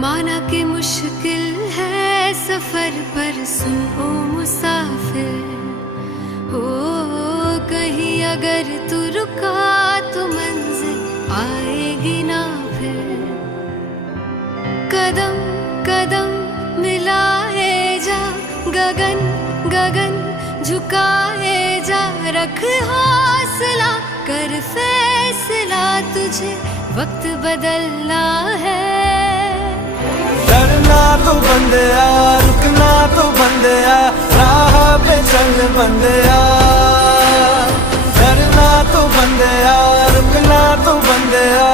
माना कि मुश्किल है सफर पर सुन ओ मुसाफिर, हो कहीं अगर तू रुका तो मंजिल आएगी ना फिर। कदम कदम मिलाए जा, गगन गगन झुकाए जा, रख हौसला कर फैसला, तुझे वक्त बदलना है। डरना तो बंदिया, रुकना तो बंदिया, राह पे चल बंदिया। डरना तो बंदिया, रुकना तो बंदिया,